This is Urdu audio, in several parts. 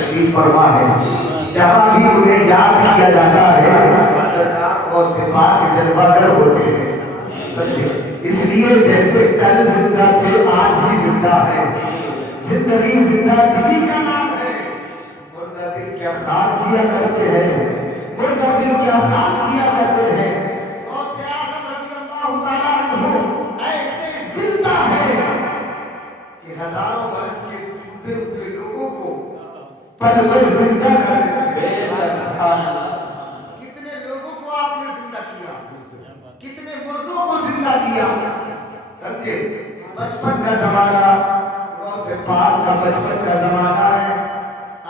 تشریف فرما ہے. جہاں بھی انہیں یاد کیا جاتا ہے سرکار غوث پاک جلوہ گر ہوتے ہیں. سمجھے؟ اس لیے جیسے کل زندہ تھے آج بھی زندہ ہے. زندگی زندہ دلی کا نام ہے. مردہ دل کیا خواب جیا کرتے ہیں, مردہ دل کیا خواب جیا کرتے ہیں. غوث اعظم رضی اللہ تعالیٰ عنہ ایسے زندہ ہے کہ ہزاروں برس کے ڈوبے ہوئے لوگوں کو پل میں زندہ کر دیتے ہیں. کتنے لوگوں کو آپ نے زندہ کیا, کتنے مردوں کو زندہ کیا. سمجھے؟ بچپن کا زمانہ غوث پاک کا بچپن کا زمانہ ہے.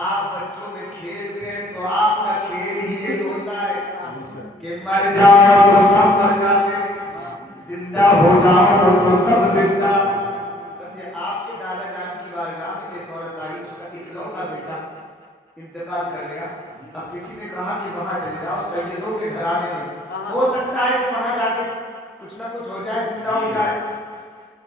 آپ بچوں میں کھیلتے ہیں تو آپ کا کھیل ہی یہ ہوتا ہے کہ مر جاؤ تو سب مر جاتے ہیں, زندہ ہو جاؤ تو سب زندہ. سمجھے؟ آپ کے دادا جان کی بارگاہ میں ایک عورت آئی, اس کا اکلوتا بیٹا انتقال کر گیا. اب کسی نے کہا کہ وہاں چلے جاؤ سیدوں کے گھرانے میں, ہو سکتا ہے کہ وہاں جا کے کچھ نہ کچھ ہو جائے, زندہ ہو جائے.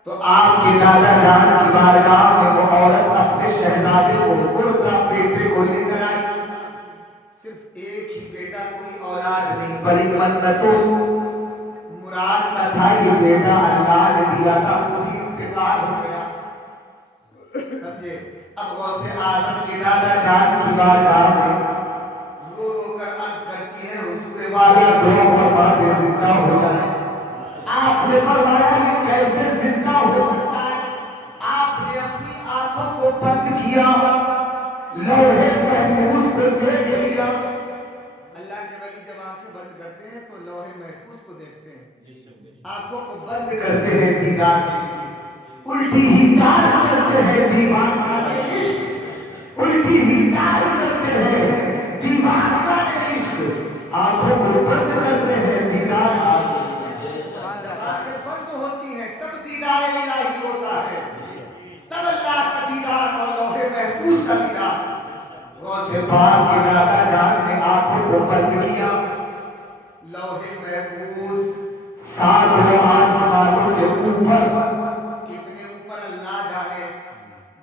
تو آپ کے دادا جان کی بارگاہ میں وہ عورت اپنے شہزادے کو, مردہ بیٹے کو لے کر آئی. صرف ایک ہی بیٹا, کوئی اولاد نہیں, بڑی منتوں مراد کا تھا یہ بیٹا اللہ نے دیا تھا, پوری انتقال ہو گیا. سمجھے؟ اب غوث اعظم کے دادا جان کی بارگاہ میں رو رو کر عرض کرتی ہے, حضور والا دعا فرما دے زندہ ہو جائے. آپ نے فرمایا یہ کیسے زندہ ہو سکتا ہے؟ آپ نے اپنی آنکھوں کو بند کیا, لوہے محفوظ کو دیکھ لیا. اللہ کے ولی جب آنکھیں بند کرتے ہیں تو لوہے محفوظ کو دیکھتے ہیں, آنکھوں کو بند کرتے ہیں دیدار کے لیے. الٹی ہی چال چلتے ہیں دیوان کا عشق, الٹی ہی چال چلتے ہیں دیوان کا عشق. آنکھوں کو بند کرتے ہیں دیدار کا. جب آنکھیں بند ہوتی ہیں تب دیدار الہی ہوتا ہے, تب اللہ کا دیدار اور لوہے محفوظ کا دیدار. غوث پاک کے دادا جان نے آنکھوں کو بند کیا, لوہے محفوظ ساتوں آسمانوں کے اوپر, کتنے اوپر اللہ جانے,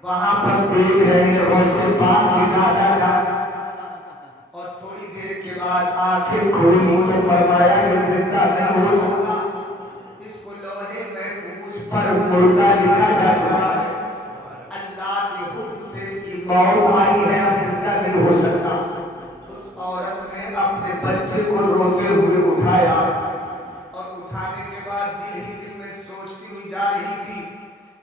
وہاں پر دیکھ رہے ہیں غوث پاک کے دادا جان. اور تھوڑی دیر کے بعد آنکھیں کھولی تو فرمایا یہ زندہ نہیں ہو سکتا, اس کو لوہے محفوظ پر مردہ لکھا جا چکا ہے. اللہ کے حکم سے اس کی موت آئی ہے, اب زندہ نہیں ہو سکتا. اس عورت نے اپنے بچے کو روتے ہوئے اٹھایا, اور اٹھانے کے بعد دل ہی دل میں سوچتی ہوئی جا رہی تھی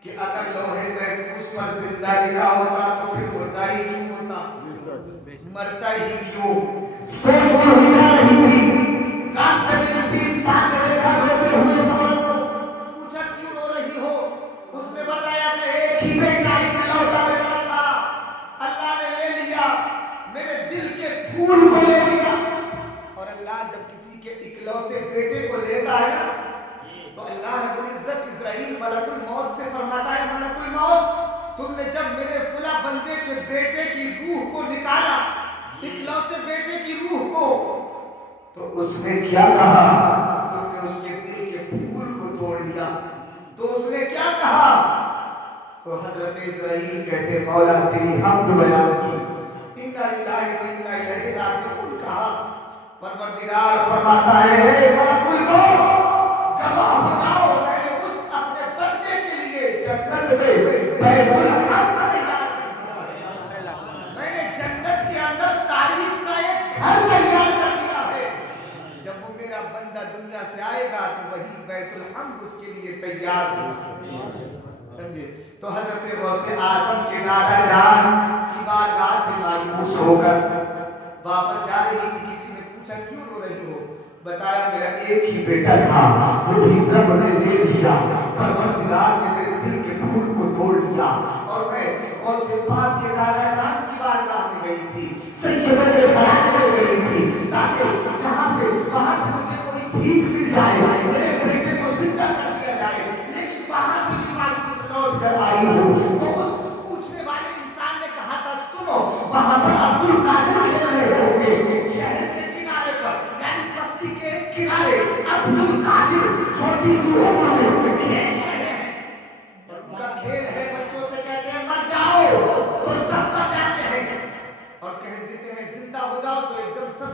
کہ اگر لوہے محفوظ پر زندہ لکھا ہوتا تو پھر مردہ ہی کیوں ہوتا, مرتا ہی کیوں. سوچتی ہوئی جا رہی تھی. راستے میں کسی انسان نے دیکھا روتے ہوئے اس عورت کو, پوچھا کیوں رو رہی ہو. اس نے بتایا کہ ایک ہی بیٹا اکلوتا بیٹا تھا, اللہ نے لے لیا, میرے دل کے پھول کو لے لیا. اور اللہ جب کسی کے اکلوتے بیٹے کو لیتا ہے نا تو اللہ رب العزت اسرائیل ملک الموت سے فرماتا ہے, ملک الموت تم نے جب میرے فلاں بندے کے بیٹے کی روح کو نکالا, اکلوتے بیٹے کی روح کو, تو اس نے کیا کہا, تم نے اس کے دل کے پھول کو توڑ لیا. تو اس نے کیا کہا, تو حضرت اسرائیل کہتے مولا تیری حمد بیان کی, انا للہ و انا الیہ راجعون کہا. پروردگار فرماتا ہے ملک الموت گواہ ہو جاؤ, میں نے اس اپنے بندے کے لیے جنت میں بیت الحمد تیار کر دیا ہے. میں نے جنت کے اندر تعریف کا ایک گھر تیار کر دیا ہے. جب وہ میرا بندہ دنیا سے آئے گا تو وہی بیت الحمد اس کے لیے تیار ہو. سمجھے؟ تو حضرت غوث اعظم کے دادا جان کی بارگاہ سے مایوس ہو کر واپس جا رہی تھی. کسی نے پوچھا کیوں رو رہی ہو, بتایا میرا ایک ہی بیٹا تھا, وہ بھی رب نے لے لیا, پروردگار نے میرے دل کے پھول کو توڑ لیا. اور میں غوث پاک کے دادا جان کی بارگاہ میں گئی تھی, سیدوں کے گھرانے میں گئی تھی, تاکہ جہاں سے وہاں سے مجھے کوئی بھیک مل جائے, میرے بیٹے کو زندہ کر دیا جائے. لیکن وہاں سے بھی مایوس لوٹ کر آئی ہوں. تو اس پوچھنے والے انسان نے کہا تھا سنو, وہاں پر عبد القادر کھیل رہے ہوں گے, شہر کے کنارے پر, یعنی بستی کے کنارے عبد القادر چھوٹی سی عمر میں کھیل رہے ہیں. اور ان کا کھیل ہے, بچوں سے کہتے ہیں مر جاؤ تو سب مر جاتے ہیں.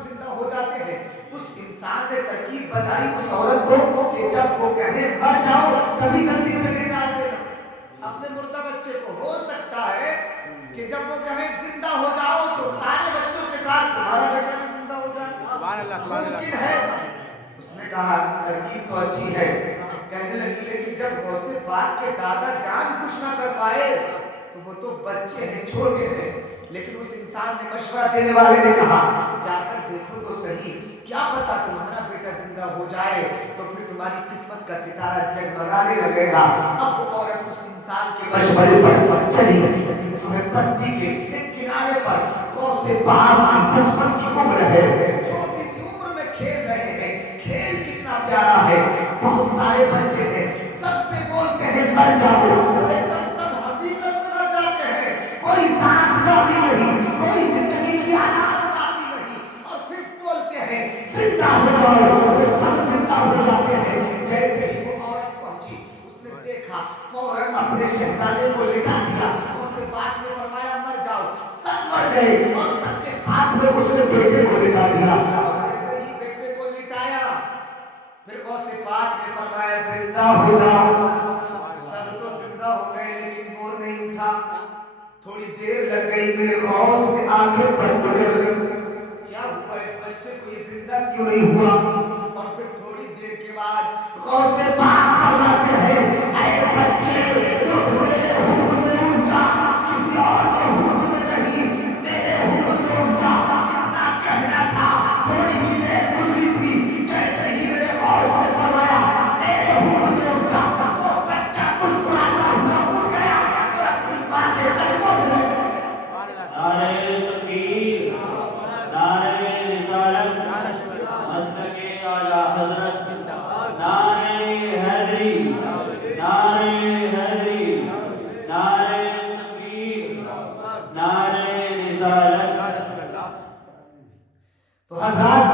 زندہ ہو جاتے ہیں. اس انسان نے ترکیب بتائی اس عورت کو کہ جب وہ کہے مر جاؤ تبھی جلدی سے نکال دینا اپنے مردہ بچے کو. ہو سکتا ہے کہ جب وہ کہے زندہ ہو جاؤ تو سارے بچوں کے ساتھ تمہارا بیٹا بھی زندہ ہو جائے. سبحان اللہ, ممکن ہے. اس نے کہا ترکیب تو اچھی ہے. کہنے لگی لیکن جب غوث پاک کے دادا جان کچھ نہ کر پائے تو وہ تو بچے ہیں, چھوٹے ہیں. لیکن اس انسان نے مشورہ دینے والے نے کہا جا کر دیکھو تو صحیح, کیا پتا تمہارا بیٹا زندہ ہو جائے تو پھر تمہاری قسمت کا ستارہ جگمگانے لگے گا. اب وہ عورت اس انسان کے مشورے پر چلی جو ہے بستی کے ایک کنارے پر غوث پاک کی بچپن کی عمر ہے, چھوٹی سی عمر میں کھیل رہے ہیں. کھیل کتنا پیارا ہے, بہت سارے بچے ہیں, سب سے بولتے ہیں مر جاؤ, ایک دم سب حقیقت میں مر جاتے ہیں. کوئی سانس باقی نہیں, کوئی زندگی کی علامت باقی نہیں, اور پھر بولتے ہیں زندہ ہو جاؤ, وہ سب زندہ ہو جاتے ہیں. جیسے ہی وہ عورت پہنچی اس نے دیکھا فوراً اپنے شہزادے کو لٹا دیا. غوث پاک نے فرمایا مر جاؤ, سب مر گئے اور سب کے ساتھ میں اس نے بیٹے کو لٹا دیا. اور جیسے ہی بیٹے کو لٹایا پھر غوث پاک نے فرمایا زندہ ہو جاؤ. سب تو زندہ ہو گئے لیکن وہ نہیں اٹھا. تھوڑی دیر لگ گئی, میرے غوث نے آنکھیں بند کر لی, کیا ہوا اس بچے کو, یہ زندہ کیوں نہیں ہوا. اور پھر تھوڑی دیر کے بعد غوث پاک فرماتے ہیں اے بچے اٹھ, میرے حکم سے اٹھ جا, کسی اور کے حکم سے نہیں, میرے حکم سے اٹھ جا. اتنا کہنا تھا, تھوڑی ہی دیر گزری تھی, جیسے ہی میرے غوث نے فرمایا میرے حکم سے اٹھ جا, وہ بچہ مسکراتا ہوا اٹھ گیا اور اپنی ماں کے قدموں سے نعرہ تکبیر, نعرہ رسالت, مسلک اعلی حضرت, نعرہ حیدری, نعرہ حیدری, نعرہ تکبیر, نعرہ رسالت. تو حضرات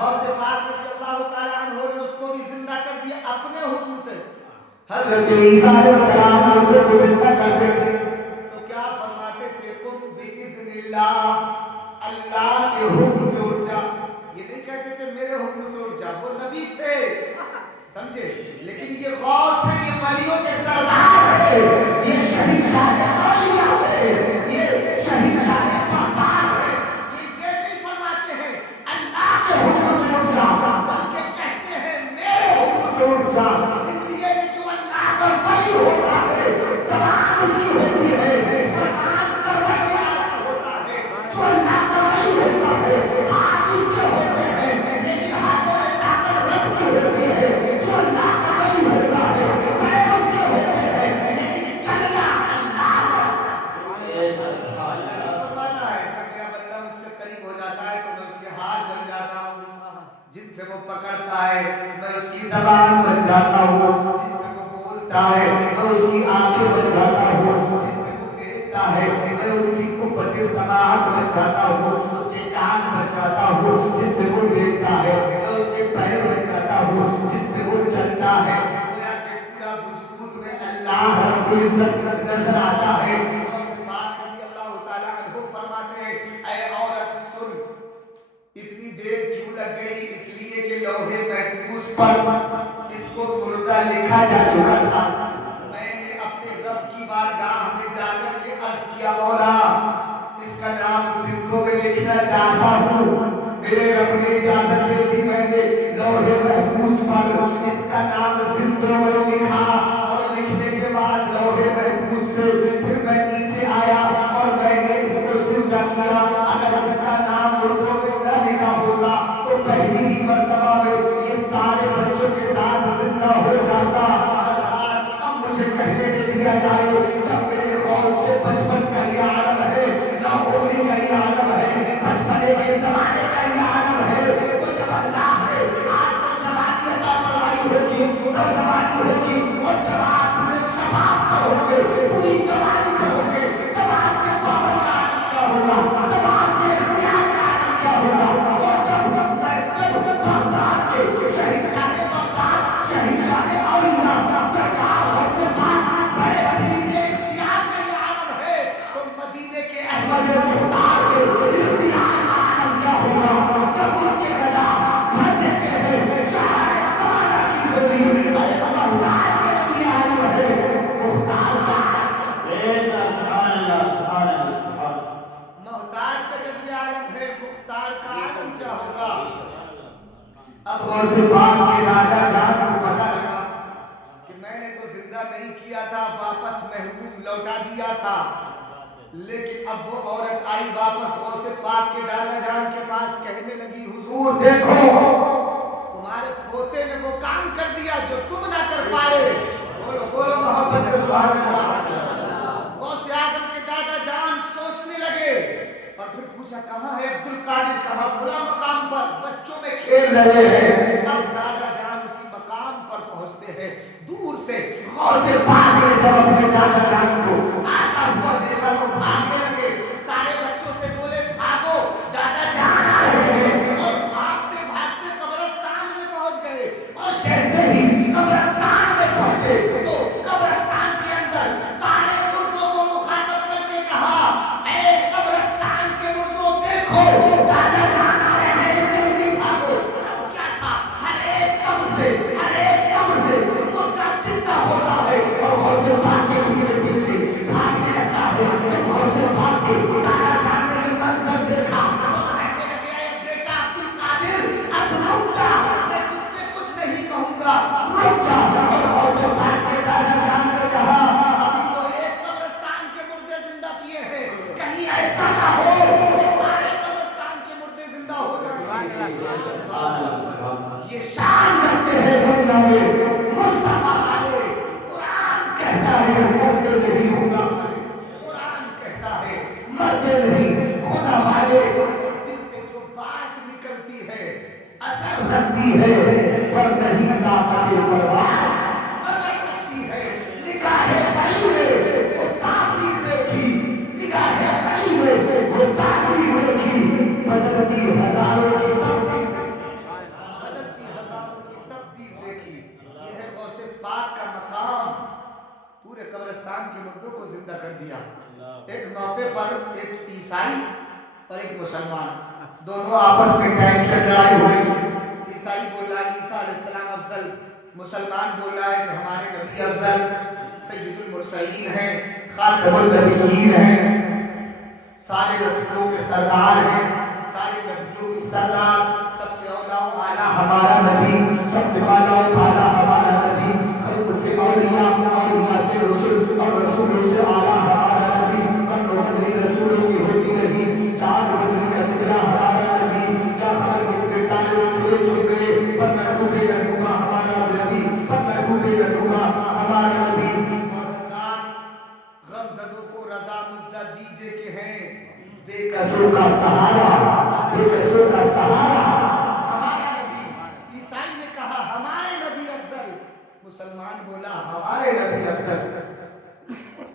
غوث پاک رضی اللہ تعالی عنہ نے اس کو بھی زندہ کر دیا اپنے حکم سے. حضرت عیسیٰ علیہ السلام کو زندہ کر دے تو کیا فرماتے تھے قم باذن اللہ, اللہ کے حکم سے اٹھ جا. یہ نہیں کہتے تھے میرے حکم سے اٹھ جا, وہ نبی تھے سمجھے, لیکن یہ غوث ہے, یہ ولیوں کے سردار ہے, یہ شہنشاہ اولیاء ہے, یہ شہنشاہ بہتان ہے. یہ نہیں فرماتے ہیں اللہ کے حکم سے اٹھ جا, بلکہ کہتے ہیں میرے حکم سے اٹھ جا. اس لیے کہ جو اللہ کا ولی ہوتا ہے زبان اس کی ہوتی ہے, فرمان پروردگار کا ہوتا ہے. جو اللہ کا ولی ہوتا ہے ہاتھ اس کے ہوتے ہیں لیکن ہاتھوں میں طاقت رب کی ہوتی ہے. جو اللہ کا ولی ہوتا ہے پیر اس کے ہوتے ہیں لیکن چلنا اللہ کا ہوتا ہے. اللہ فرماتا ہے جب میرا بندہ مجھ سے قریب ہو جاتا ہے تو میں اس کے ہاتھ بن جاتا ہوں, جن سے وہ پکڑتا ہے میں اس کی زبان بن جاتا ہوں, جن سے وہ بولتا ہے میں اس کی آنکھیں بن جاتا ہوں, جن سے وہ دیکھتا ہے میں ان کی قوت سماعت بن جاتا ہوں, اس کے کان بن جاتا ہوں, جس سے وہ دیکھتا ہے میں اس کے پیر بن جاتا ہوں, جس سے وہ چلتا ہے. گویا کہ پورا وجود میں اللہ رب العزت نظر آتا ہے. غوث پاک رضی اللہ تعالی عنہ فرماتے ہیں اے عورت سن, اتنی دیر کیوں لگ گئی, اس لیے کہ لوح محفوظ پر اس کو مردہ لکھا جا چکا تھا. میں نے اپنے رب کی بارگاہ میں جا کر کے عرض کیا مولا اس کا نام زندوں میں لکھنا چاہتا ہوں. میرے رب نے اجازت دے دی, میں نے لوح محفوظ پر اس کا نام زندوں میں لکھا اور لکھنے کے بعد لوح محفوظ سے پھر میں نیچے آیا اور میں نے اس کو زندہ کیا. اگر اس کا نام مردوں میں نہ لکھا ہوگا تو پہلی ہی مرتبہ میں یہ سارے بچوں کے ساتھ زندہ ہو جاتا. اب مجھے کہنے میں دیا جائے جب میرے غوث کے بچپن کا یہ عالم ہے, نوعمری کا یہ عالم ہے, بچپنے کے زمانے کا یہ عالم ہے, تو جب اللہ نے آپ کو جوانی عطا فرمائی ہوگی, نوجوانی ہوگی اور جب آپ پورے شباب میں ہوں گے, پوری جوانی میں ہوں گے, تب آپ کے پاور کا عالم کیا ہوگا, تب آپ کے اختیار کا عالم کیا ہوگا. اور جب بغداد کے شہنشاہ بغداد, شہنشاہ اولیاء سرکار غوث پاک بڑے پیر کے اختیار کا یہ عالم ہے, تو مدینے کے احمد مختار کے اختیار کا عالم کیا ہوگا. جب غوث پاک کے دادا جان کو پتا لگا کہ میں نے تو زندہ نہیں کیا تھا، واپس محروم لوٹا دیا تھا، لیکن اب وہ عورت آئی واپس غوث پاک کے دادا جان کے پاس، کہنے لگی حضور دیکھو تمہارے پوتے نے وہ کام کر دیا جو تم نہ کر پائے۔ بولو بولو محبت سے سبحان اللہ۔ غوث اعظم کے دادا جان سوچنے لگے اور پھر پوچھا کہاں ہے عبد القادر؟ کہا فلاں مقام پر بچوں میں کھیل رہے ہیں۔ اب دادا جان اسی مقام پر پہنچتے ہیں، دور سے غوث پاک نے جب اپنے دادا جان کو آتا ہوا دیکھا تو بھاگنے لگے، سارے بچوں سے بولے بھاگو دادا جان آ رہے ہیں، اور بھاگتے بھاگتے قبرستان میں پہنچ گئے، اور جیسے ہی قبرستان میں پہنچے تو قبرستان کے اندر سارے مردوں کو مخاطب کر کے کہا اے قبرستان کے مردوں دیکھو دادا جان آ رہے ہیں، جلدی بھاگو۔ اب کیا تھا، ہر ایک قبر سے مردہ زندہ ہوتا ہے اور غوث پاک کے پیچھے پیچھے بھاگنے لگتا ہے۔ جب غوث پاک کے دادا جان نے یہ منظر دیکھا تو کہنے لگے اے بیٹا عبد القادر اب رک جا، میں تجھ سے کچھ نہیں کہوں گا، رک جا۔ اور غوث پاک کے دادا جان نے کہا ابھی تو ایک قبرستان کے مردے زندہ کیے ہیں، کہیں ایسا نہ ہو کہ سارے قبرستان کے مردے زندہ ہو جائیں۔ یہ شان کرتے ہیں دنیا میں مصطفیٰ والے، قرآن کہتا ہے مرتے نہیں خدا والے، قرآن کہتا ہے مرتے نہیں خدا والے۔ دل سے جو بات نکلتی ہے اثر رکھتی ہے، پر نہیں طاقت پرواز مگر رکھتی ہے۔ نگاہ بڑی میں وہ تاثیر دیکھی، نگاہ بڑی میں وہ تاثیر دیکھی، بدلتی ہزاروں کی تبدیل، بدلتی ہزاروں کی تبدیل دیکھی۔ یہ ہے غوث پاک کا مقام، پورے قبرستان کے مردوں کو زندہ کر دیا۔ ایک موقع پر ایک عیسائی اور ایک مسلمان دونوں آپس میں ٹینشن لڑائی ہوئی۔ عیسائی بول رہا ہے عیسیٰ علیہ السلام افضل، مسلمان بول رہا ہے کہ ہمارے نبی افضل، سید المرسلین ہیں، خاتم النبیین ہیں، سارے رسولوں کے سردار ہیں، سارے نبیوں کے سردار، سب سے اولیٰ و اعلیٰ ہمارا نبی، سب سے اعلیٰ و اعلیٰ ہمارا نبی، خلق سے اولیاء، اولیاء سے رسول، اور رسولوں سے اعلیٰ ہمارا نبی، اور نبی رسولوں کی ہوتی رہی، چار نبی کا نگراں ہمارا نبی، کیا خبر کتنے تانے اترے چھپے، پر میں ڈوبے نہ ڈوبا ہمارا نبی، پر میں ڈوبے نہ ڈوبا ہمارا نبی۔ اور حضرات غم زدوں کو رضا مزدہ دیجئے کہ ہیں بے قصوں کا سہارا، بے قصوں کا سہارا ہمارا نبی۔ عیسائی نے کہا ہمارے نبی افضل، مسلمان بولا ہمارے نبی افضل۔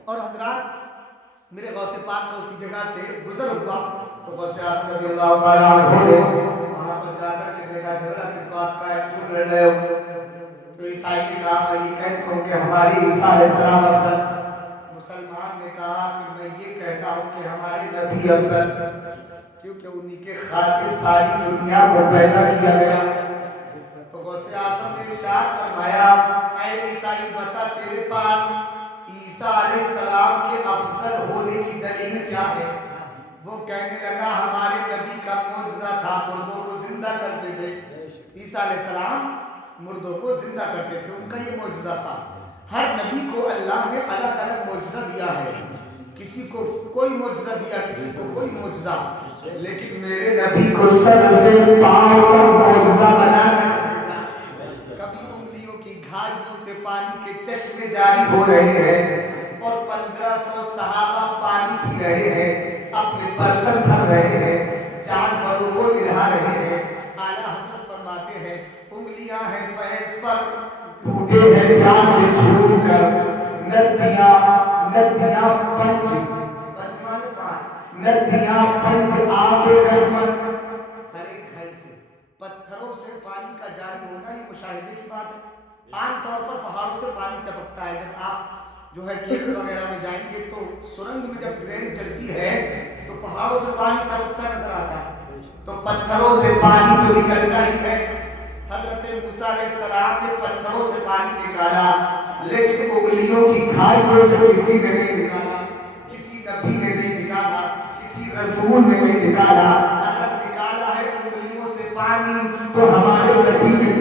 اور حضرات میرے غوث پاک کا اسی جگہ سے گزر ہوا تو غوث اعظم رضی اللہ تعالیٰ عنہ نے وہاں پر جا کر کے دیکھا جھگڑا کس بات کا ہے، کیوں لڑ رہے ہو؟ تو عیسائی نے کہا میں یہ کہتا ہوں کہ ہماری عیسیٰ علیہ السلام افضل۔ مسلمان نے کہا کہ میں یہ کہتا ہوں کہ ہمارے نبی افضل، کیونکہ انہی کے خاطر ساری دنیا کو پیدا کیا گیا۔ تو غوث اعظم نے ارشاد فرمایا اے عیسائی بتا تیرے پاس عیسیٰ علیہ السلام کے افضل ہونے کی دلیل کیا ہے؟ وہ کہنے لگا ہمارے نبی کا معجزہ تھا، مردوں کو زندہ کرتے تھے۔ عیسیٰ علیہ السلام مردوں کو زندہ کرتے تھے، ان کا یہ معجزہ تھا۔ ہر نبی کو اللہ نے الگ الگ معجزہ دیا ہے، کسی کو کوئی معجزہ دیا، کسی کو کوئی معجزہ، لیکن میرے نبی کو سر سے پاؤں تک معجزہ بنا کر کبھی انگلیوں کی گھائیوں سے پانی کے چشمے جاری ہو رہے ہیں اور 1500 صحابہ پانی پی رہے ہیں، اپنے برتن بھر رہے ہیں، جانوروں کو نہلا رہے ہیں۔ اعلیٰ حضرت فرماتے ہیں انگلیاں ہیں فیض پر، ٹوٹے ہیں پیاس سے جھوم کر، ندیاں پنج ندیاں پنج آب رحمت، ہر ایک گھر سے پتھروں سے پانی کا جاری ہونا یہ مشاہدے کی بات ہے۔ عام طور پر پہاڑوں سے پانی ٹپکتا ہے، جب آپ جو ہے کھیت وغیرہ میں جائیں گے تو سرنگ میں جب ڈرین چلتی ہے تو پہاڑوں سے پانی ٹپکتا نظر آتا ہے، تو پتھروں سے پانی تو نکلتا ہی ہے۔ حضرت موسیٰ علیہ السلام نے پتھروں سے پانی نکالا، لیکن انگلیوں کی گھائیوں سے کسی نے نہیں نکالا، کسی نبی نے نہیں نکالا، کسی رسول نے نہیں نکالا۔ اگر نکالا ہے انگلیوں سے پانی تو ہمارے نبی نے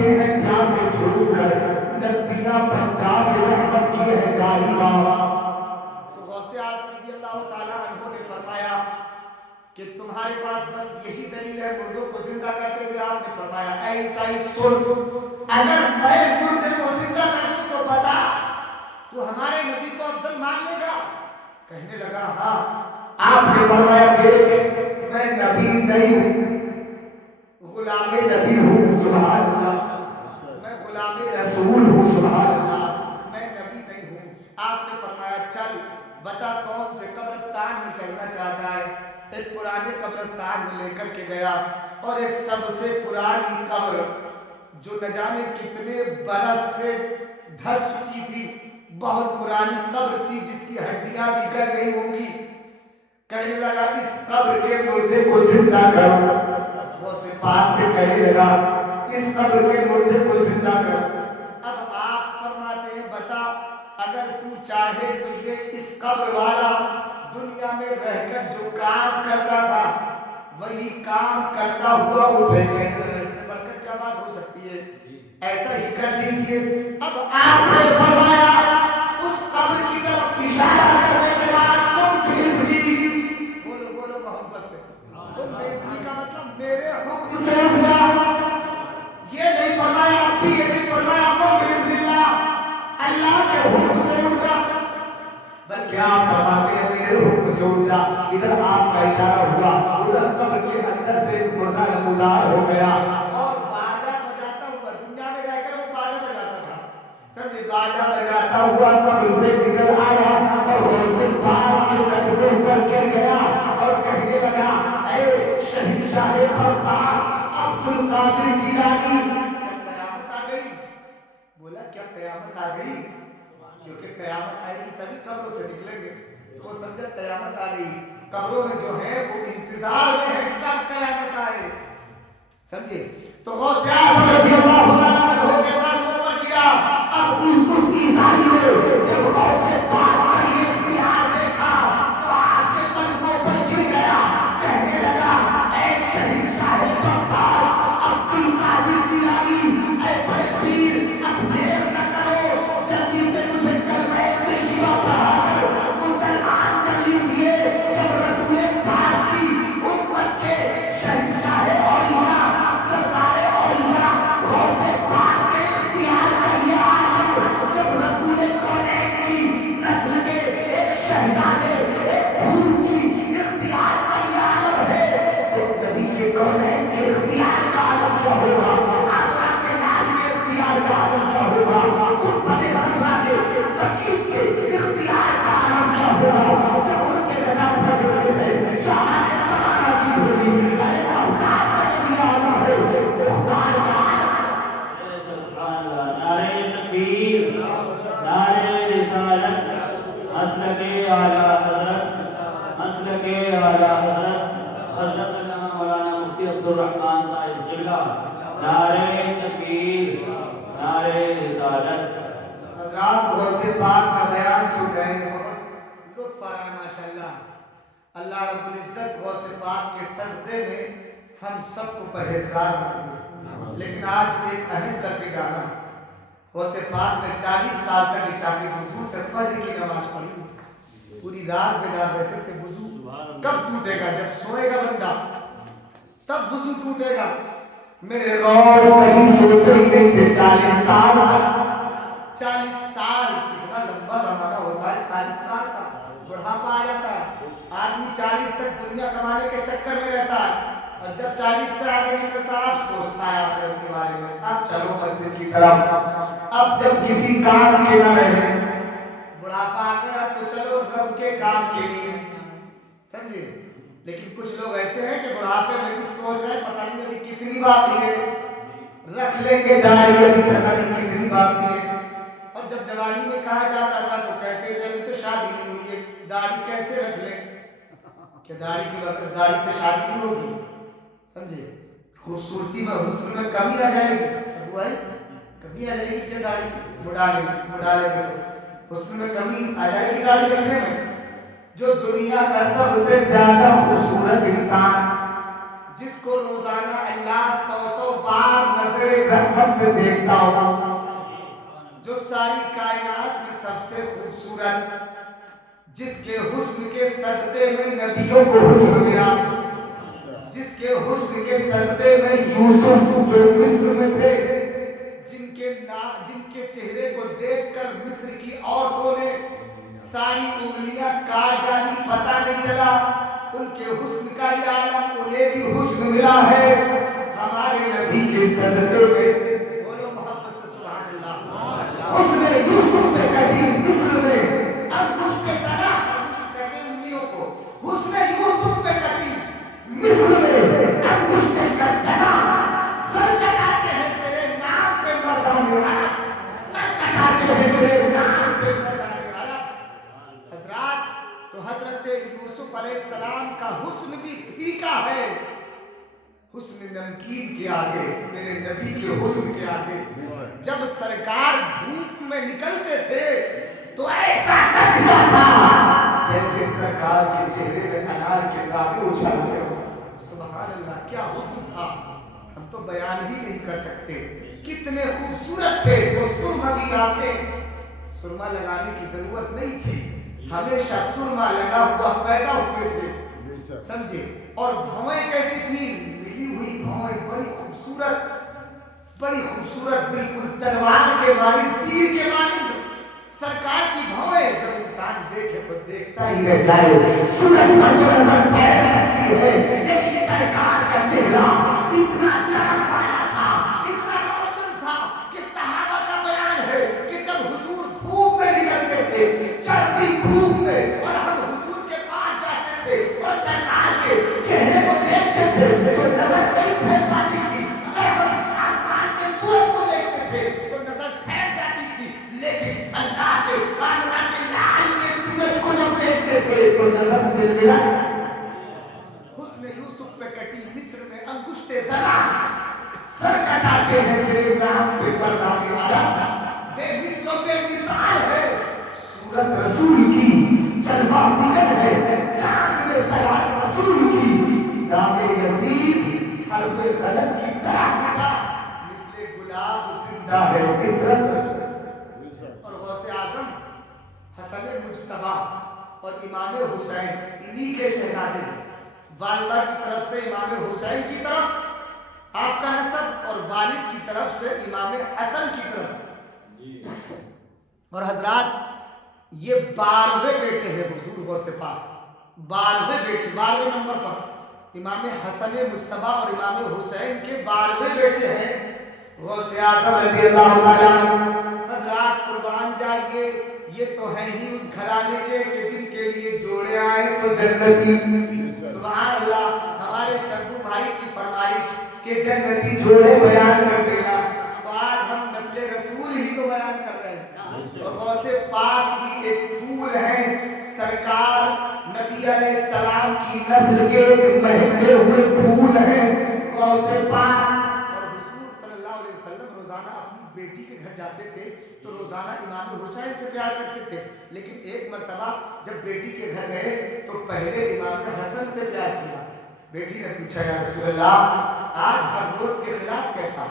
پیتے ہیں پیاسے چھوٹ کر، ندیاں پنجاب رحمت کی ہے جاری ماں۔ تو غوث اعظم رضی اللہ تعالیٰ عنہ نے فرمایا کہ تمہارے پاس بس یہی دلیل ہے مردوں کو زندہ کرتے تھے؟ آپ نے فرمایا اے عیسائی سن، اگر میں مردے کو زندہ کر دوں تو بتا تو ہمارے نبی کو افضل مان لے گا؟ کہنے لگا ہاں۔ آپ نے فرمایا دیکھ میں نبی نہیں ہوں، غلام نبی ہوں، سبحان اللہ، میں غلام رسول ہوں، سبحان اللہ، میں نبی نہیں ہوں۔ آپ نے فرمایا چل بتا کون سے قبرستان میں چلنا چاہتا ہے؟ ایک پرانے قبرستان میں لے کر کے گیا، اور ایک سب سے پرانی قبر جو نہ جانے کتنے برس سے دھس چکی تھی، بہت پرانی قبر تھی جس کی ہڈیاں بھی گل گئی ہوں گی۔ کہنے لگا اس قبر کے مردے کو زندہ کرو۔ وہ سے پاک سے کہنے لگا اس قبر کے مردے کو زندہ کرو۔ اب آپ فرماتے ہیں بتا اگر تو چاہے تو یہ اس قبر والا دنیا میں رہ کر جو کام کرتا تھا وہی کام کرتا ہوا اٹھے گا، اس سے بڑھ کر کیا بات ہو سکتی ہے؟ ایسا ہی کر دیجئے۔ اب آپ نے فرمایا اس قبر کی طرف اشارہ کرنے کے بعد تم بیزنی، بولو بولو محبت سے، تم بیزنی کا مطلب میرے حکم سے اٹھ جا۔ یہ نہیں فرمایا، اب بھی یہ نہیں فرمایا تم بیزنی اللہ کے حکم سے اٹھ جا، بلکہ آپ فرماتے ہیں میرے حکم سے اٹھ جا۔ ادھر آپ کا اشارہ ہوا، ادھر قبر کے اندر سے مردہ نمودار ہو گیا، اور باجا بجاتا ہوا، دنیا میں رہ کر وہ باجا بجاتا تھا، سمجھے، باجا بجاتا ہوا قبر سے نکل آیا اور غوث پاک کے قدموں پر گر گیا اور کہنے لگا اے شہنشاہ بغداد عبد القادر جیلانی، قیامت آ گئی؟ بولا کیا قیامت آ گئی؟ کیونکہ قیامت آئے گی تبھی قبروں سے نکلیں گے، تو وہ سمجھا قیامت آ گئی۔ قبروں میں جو ہے وہ انتظار میں ہے کب قیامت آئے، سمجھے۔ تو غوث اعظم رضی اللہ عنہ کے قدموں پر گرا۔ اب اس عیسائی نے جب غوث پاک کا یہ اختیار دیکھا تو آپ کے قدموں پر گر گیا، کہنے لگا اے شہنشاہ بغداد عبد القادر جیلانی، اے بڑے پیر اب دیر نہ کرو، جلدی سے مجھے کلمہ طیبہ پڑھا کر مسلمان کر لیجئے۔ جب رسول پاک کی امت کے شہنشاہ اولیاء سردار اولیاء غوث پاک کے اختیار کا یہ عالم، جب رسول کونین کی نسل کے ایک شہزادے ایک پھول کی اختیار کا یہ عالم ہے، تو نبی کے کونین کے اختیار کا عالم کیا ہوگا؟ آقا کے لال کے اختیار کا عالم کیا ہوگا؟ خود بنے خزرہ کے وکیل کے اختیار کا عالم کیا ہوگا؟ جب ان کے لگا پھڑے میں شاہان سمانہ کی جھولی، ارے محتاج کا جو یہ عالم ہے مختار کا سبحان اللہ، نعرہ تکبیر، نعرہ رسالت، مسلک اعلیٰ حضرت، مسلک اعلیٰ حضرت حضرت علامہ مولانا مفتی عبد الرحمن صاحب جلہ، نعرہ تکبیر، نعرہ رسالت۔ حضرات غوث پاک کا بیان سن رہے ہیں، بہت لطف آ رہا ہے ماشاءاللہ۔ اللہ رب العزت غوث پاک کے صدقے میں ہم سب کو پرہیزگار بنا دے، لیکن آج ایک عہد کر کے جانا، غوث پاک نے 40 سال تک عشاء کی وضو سے فجر کی نماز پڑھی، پوری رات بیدار رہتے تھے۔ وضو کب ٹوٹے گا؟ جب سوئے گا بندہ تب وضو ٹوٹے گا۔ میرے غوث نہیں سوتے ہی نہیں تھے 40 سال تک۔ 40 سال کتنا لمبا زمانہ ہوتا ہے، 40 سال کا بڑھاپا آ جاتا ہے۔ آدمی 40 تک دنیا کمانے کے چکر میں رہتا ہے، اور جب 40 سے آگے نکلتا ہے اب سوچتا ہے آخرت کے بارے میں، اب چلو مسجد کی طرف، اب جب کسی کام کے نہ رہے، بڑھاپا آ گیا تو چلو رب کے کام کے لیے، سمجھے۔ لیکن کچھ لوگ ایسے ہیں کہ بڑھاپے میں بھی سوچ رہے ہیں پتہ نہیں ابھی کتنی باقی ہے، رکھ لیں گے داڑھی ابھی پتہ نہیں کتنی باقی ہے۔ اور جب جوانی میں کہا جاتا تھا تو کہتے تھے ابھی تو شادی نہیں ہوئی ہے، داڑھی کیسے رکھ لیں، کہ داڑھی کی وقت داڑھی سے شادی نہیں ہوگی، سمجھے۔ خوبصورتی میں حسن میں کمی آ جائے گی، سب بھائی کمی آ جائے گی، کہ داڑھی مڈا لیں گے تو حسن میں کمی آ جائے گی داڑھی رکھنے میں۔ جو دنیا کا سب سے زیادہ خوبصورت انسان جس کو روزانہ اللہ 100 بار نظر رحمت سے دیکھتا ہو، جو ساری کائنات میں سب سے خوبصورت، جس کے حسن کے صدقے میں نبیوں کو حسن ملا، جس کے حسن کے صدقے میں یوسف جو مصر میں تھے، جن کے چہرے کو دیکھ کر مصر کی عورتوں نے ساری انگلیاں کاٹ ڈالی، پتہ نہیں چلا، ان کے حسن کا یہ عالم انہیں بھی حسن ملا ہے ہمارے نبی کے صدقے میں۔ بولو محبت سے سبحان اللہ۔ حسن یوسف سے کہیں مصر میں انگشت زنا، انگشت کہتے ہیں انگلیوں کو، حسن یوسف پہ کٹی مصر میں انگشت زنا، سر کٹاتے ہیں تیرے نام پہ مردان عرب، سر کٹاتے ہیں تیرے نام پہ مردان عرب۔ حضرات، تو حضرت یوسف علیہ السلام کا حسن بھی پھیکا ہے حسن نمکین کے آگے، میرے نبی کے حسن کے آگے۔ جب سرکار دھوپ میں نکلتے تھے تو ایسا لگتا تھا جیسے سرکار کے چہرے میں انار کے دانے اچھل رہے ہو۔ سبحان اللہ، کیا حسن تھا، ہم تو بیان ہی نہیں کر سکتے، کتنے خوبصورت تھے وہ سرما کی آنکھیں۔ سرما لگانے کی ضرورت نہیں تھی، ہمیشہ سرما لگا ہوا پیدا ہوئے تھے، سمجھے؟ اور بھویں کیسی تھی؟ ملی ہوئی بھویں، بڑی خوبصورت، بڑی خوبصورت، بالکل تلوار کے مانند، تیر کے مانند سرکار کی بھویں۔ جب انسان دیکھے تو دیکھتا ہی رہ جائے، سورج پر جو نظر پھیر سکتی ہے، لیکن سرکار کا چہرہ اتنا چمک والا تھا، اتنا روشن تھا کہ صحابہ کا بیان ہے کہ جب حضور دھوپ میں نکلتے تھے، چڑھتی دھوپ میں، اور ہم حضور کے پاس جاتے تھے اور سرکار کے چہرے کو دیکھتے تھے تو نظر نہیں ٹھہر پاتی تھی، اگر ہم آسمان کے سورج کو دیکھتے تھے تو نظر ٹھہر جاتی تھی، لیکن اللہ کے آمنہ کے لال کے سورج کو جب دیکھتے تھے تو نظر دل ملا۔ حسن یوسف پہ کٹی مصر میں انگشت زنا، سر کٹاتے ہیں میرے نام پہ مردان عرب، بے مثل و بے مثال ہے صورت رسول کی، جلوہ فکر ہے چاند میں طلعت رسول کی، نام یزید حرف غلط کی طرح کا، مثل گلاب زندہ ہے فطرت رسول۔ اور غوث اعظم حسن مجتبی اور امام حسین انہی کے شہزادے ہیں، والدہ کی طرف سے امام حسین کی طرف آپ کا نسب، اور والد کی طرف سے امام حسن کی طرف۔ اور حضرات، یہ 12ویں بیٹے ہیں حضور غوث پاک، 12ویں بیٹے، 12ویں نمبر پر امام حسن مجتبی اور امام حسین کے 12ویں بیٹے ہیں غوث اعظم رضی اللہ تعالیٰ۔ حضرات قربان جائیے، یہ تو ہیں ہی اس گھرانے کے کہ جن کے لیے جوڑے آئے تو جنتی۔ سبحان اللہ، ہمارے شبو بھائی کی فرمائش کہ جنتی جوڑے بیان کر دینا، تو آج ہم نسل رسول ہی تو بیان کر رہے ہیں۔ اور غوث پاک بھی ایک پھول ہے، سرکار نبی علیہ السلام کی نسل کے مہکتے ہوئے پھول ہیں غوث پاک۔ اور حضور صلی اللہ علیہ وسلم روزانہ اپنی بیٹی کے گھر جاتے تھے تو روزانہ امام حسین سے پیار کرتے تھے، لیکن ایک مرتبہ جب بیٹی کے گھر گئے تو پہلے امام حسن سے پیار کیا۔ بیٹی نے پوچھا یا رسول اللہ، آج ہر روز کے خلاف کیسا؟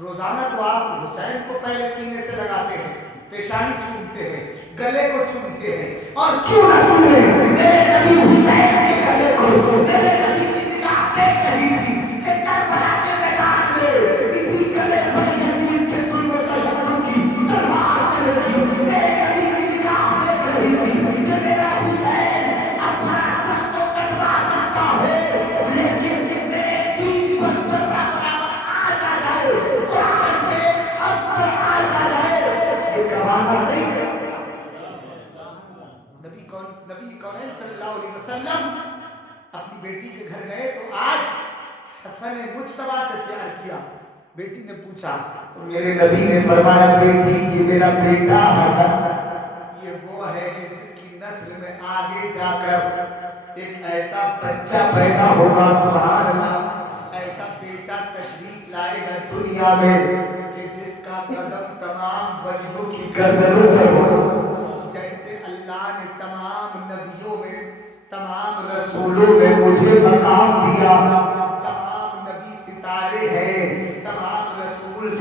روزانہ تو آپ حسین کو پہلے سینے سے لگاتے ہیں، پیشانی چومتے ہیں، گلے کو چومتے ہیں، اور کیوں نہ چومیں میرے نبی حسین کے گلے کو؟ میرے نبی کی نگاہ دیکھ رہی تھی کہ کربلا کے میدان میں اسی گلے پر یزید کے ظلم و تشدد کی تلوار چل رہی تھی، میرے نبی کی نگاہ دیکھ رہی تھی کہ میرا حسین اپنا سر تو کٹوا سکتا ہے، لیکن میرے دین پر ذرہ برابر آنچ آ جائے، قرآن کے ایک حرف پر آنچ آ جائے، یہ گوارا نہیں کر سکتا۔ نبی کونین صلی اللہ علیہ وسلم اپنی بیٹی کے گھر گئے تو آج حسن مجتبی سے پیار کیا۔ بیٹی نے پوچھا تو میرے نبی نے فرمایا، بیٹی یہ میرا بیٹا حسن یہ وہ ہے کہ جس کی نسل میں آگے جا کر ایک ایسا بچہ پیدا ہوگا، سبحان اللہ، ایسا بیٹا تشریف لائے گا دنیا میں کہ جس کا قدم تمام ولیوں کی گردنوں پر ہوگا۔ جیسے اللہ نے تمام نبیوں میں، تمام رسولوں میں مجھے مقام دیا، تمام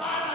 12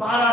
12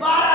12